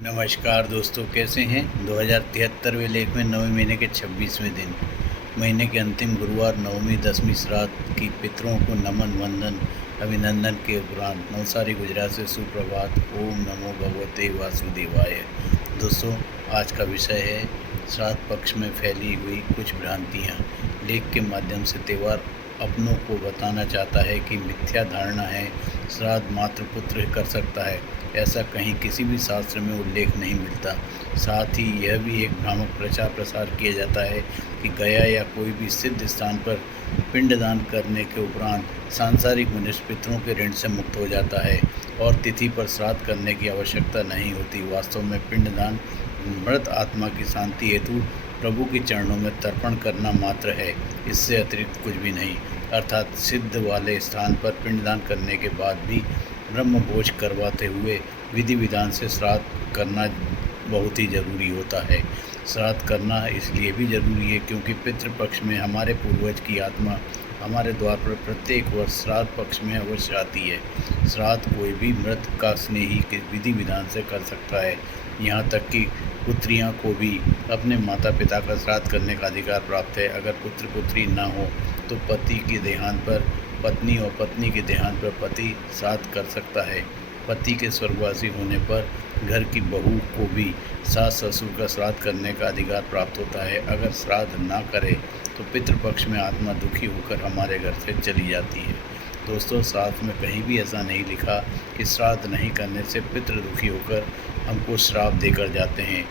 नमस्कार दोस्तों, कैसे हैं। 2073वें लेख में 9वें महीने के 26वें दिन, महीने के अंतिम गुरुवार, नवमी दसवीं श्राद्ध की पितरों को नमन वंदन अभिनंदन के उपरांत नवसारी गुजरात से सुप्रभात। ओम नमो भगवते वासुदेवाय। दोस्तों, आज का विषय है श्राद्ध पक्ष में फैली हुई कुछ भ्रांतियाँ। लेख के माध्यम से त्यौहार अपनों को बताना चाहता है कि मिथ्या धारणा है श्राद्ध मात्र पुत्र कर सकता है। ऐसा कहीं किसी भी शास्त्र में उल्लेख नहीं मिलता। साथ ही यह भी एक भ्रामक प्रचार प्रसार किया जाता है कि गया या कोई भी सिद्ध स्थान पर पिंडदान करने के उपरांत सांसारिक मनुष्य पितरों के ऋण से मुक्त हो जाता है और तिथि पर श्राद्ध करने की आवश्यकता नहीं होती। वास्तव में पिंडदान मृत आत्मा की शांति हेतु प्रभु के चरणों में तर्पण करना मात्र है, इससे अतिरिक्त कुछ भी नहीं। अर्थात सिद्ध वाले स्थान पर पिंडदान करने के बाद भी ब्रह्म भोज करवाते हुए विधि विधान से श्राद्ध करना बहुत ही ज़रूरी होता है। श्राद्ध करना इसलिए भी ज़रूरी है क्योंकि पितृपक्ष में हमारे पूर्वज की आत्मा हमारे द्वार पर प्रत्येक वर्ष श्राद्ध पक्ष में अवश्य आती है। श्राद्ध कोई भी मृत का स्नेही के विधि विधान से कर सकता है। यहाँ तक कि पुत्रियाँ को भी अपने माता पिता का श्राद्ध करने का अधिकार प्राप्त है। अगर पुत्र पुत्री न हो तो पति के देहांत पर पत्नी और पत्नी के देहांत पर पति श्राद्ध कर सकता है। पति के स्वर्गवासी होने पर घर की बहू को भी सास ससुर का श्राद्ध करने का अधिकार प्राप्त होता है। अगर श्राद्ध ना करे तो पितृपक्ष में आत्मा दुखी होकर हमारे घर से चली जाती है। दोस्तों, श्राद्ध में कहीं भी ऐसा नहीं लिखा कि श्राद्ध नहीं करने से पितृ दुखी होकर हमको श्राप देकर जाते हैं।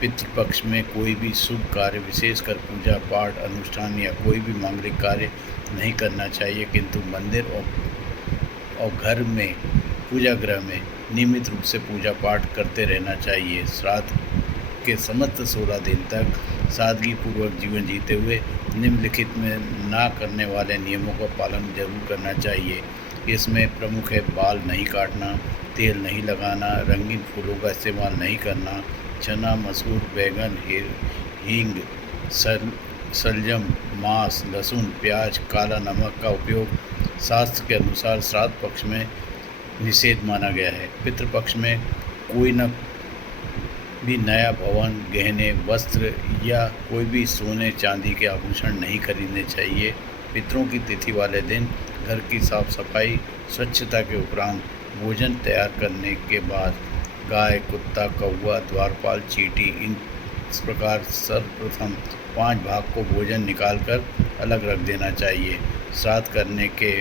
पितृपक्ष में कोई भी शुभ कार्य, विशेषकर पूजा पाठ अनुष्ठान या कोई भी मांगलिक कार्य नहीं करना चाहिए, किंतु मंदिर और घर में पूजा गृह में नियमित रूप से पूजा पाठ करते रहना चाहिए। श्राद्ध के समस्त 16 दिन तक सादगीपूर्वक जीवन जीते हुए निम्नलिखित में ना करने वाले नियमों का पालन जरूर करना चाहिए। इसमें प्रमुख है बाल नहीं काटना, तेल नहीं लगाना, रंगीन फूलों का इस्तेमाल नहीं करना, चना मसूर बैगन हींग सलजम मांस लहसुन प्याज काला नमक का उपयोग शास्त्र के अनुसार श्राद्ध पक्ष में निषेध माना गया है। पितृपक्ष में कोई न भी नया भवन गहने वस्त्र या कोई भी सोने चांदी के आभूषण नहीं खरीदने चाहिए। पितरों की तिथि वाले दिन घर की साफ सफाई स्वच्छता के उपरांत भोजन तैयार करने के बाद गाय कुत्ता कौवा द्वारपाल चींटी इस प्रकार सर्वप्रथम 5 भाग को भोजन निकालकर अलग रख देना चाहिए। श्राद्ध करने के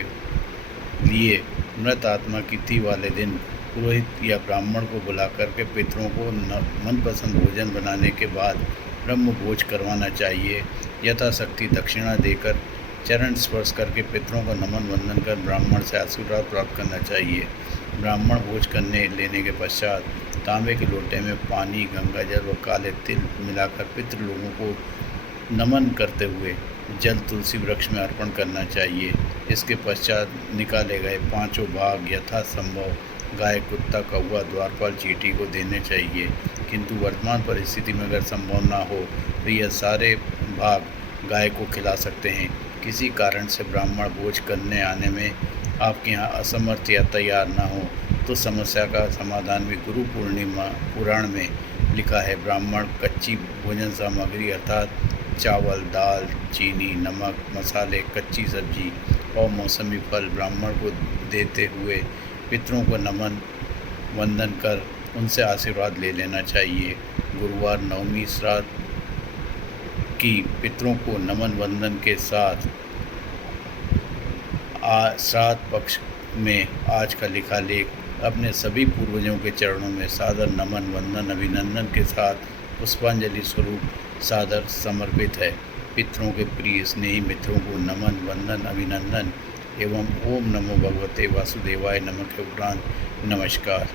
लिए मृत आत्मा की तिथि वाले दिन पुरोहित या ब्राह्मण को बुलाकर के पितरों को मनपसंद भोजन बनाने के बाद ब्रह्म भोज करवाना चाहिए। यथाशक्ति दक्षिणा देकर चरण स्पर्श करके पितरों को नमन वंदन कर ब्राह्मण से आशीर्वाद प्राप्त करना चाहिए। ब्राह्मण भोज करने लेने के पश्चात तांबे के लोटे में पानी गंगा जल व काले तिल मिलाकर पितृ लोगों को नमन करते हुए जल तुलसी वृक्ष में अर्पण करना चाहिए। इसके पश्चात निकाले गए 5 भाग यथासंभव गाय कुत्ता कौवा द्वारपाल चींटी को देने चाहिए, किंतु वर्तमान परिस्थिति में अगर संभव ना हो तो यह सारे भाग गाय को खिला सकते हैं। किसी कारण से ब्राह्मण भोज करने आने में आपके यहाँ असमर्थ या तैयार ना हो तो समस्या का समाधान भी गुरु पूर्णिमा पुराण में लिखा है। ब्राह्मण कच्ची भोजन सामग्री अर्थात चावल दाल चीनी नमक मसाले कच्ची सब्जी और मौसमी फल ब्राह्मण को देते हुए पितरों को नमन वंदन कर उनसे आशीर्वाद ले लेना चाहिए। गुरुवार नवमी श्राद्ध की पितरों को नमन वंदन के साथ श्राद्ध पक्ष में आज का लिखा लेख अपने सभी पूर्वजों के चरणों में सादर नमन वंदन अभिनंदन के साथ पुष्पांजलि स्वरूप सादर समर्पित है। पितरों के प्रिय स्नेही मित्रों को नमन वंदन अभिनंदन एवं ओम नमो भगवते वासुदेवाय नमः के उपरांत नमस्कार।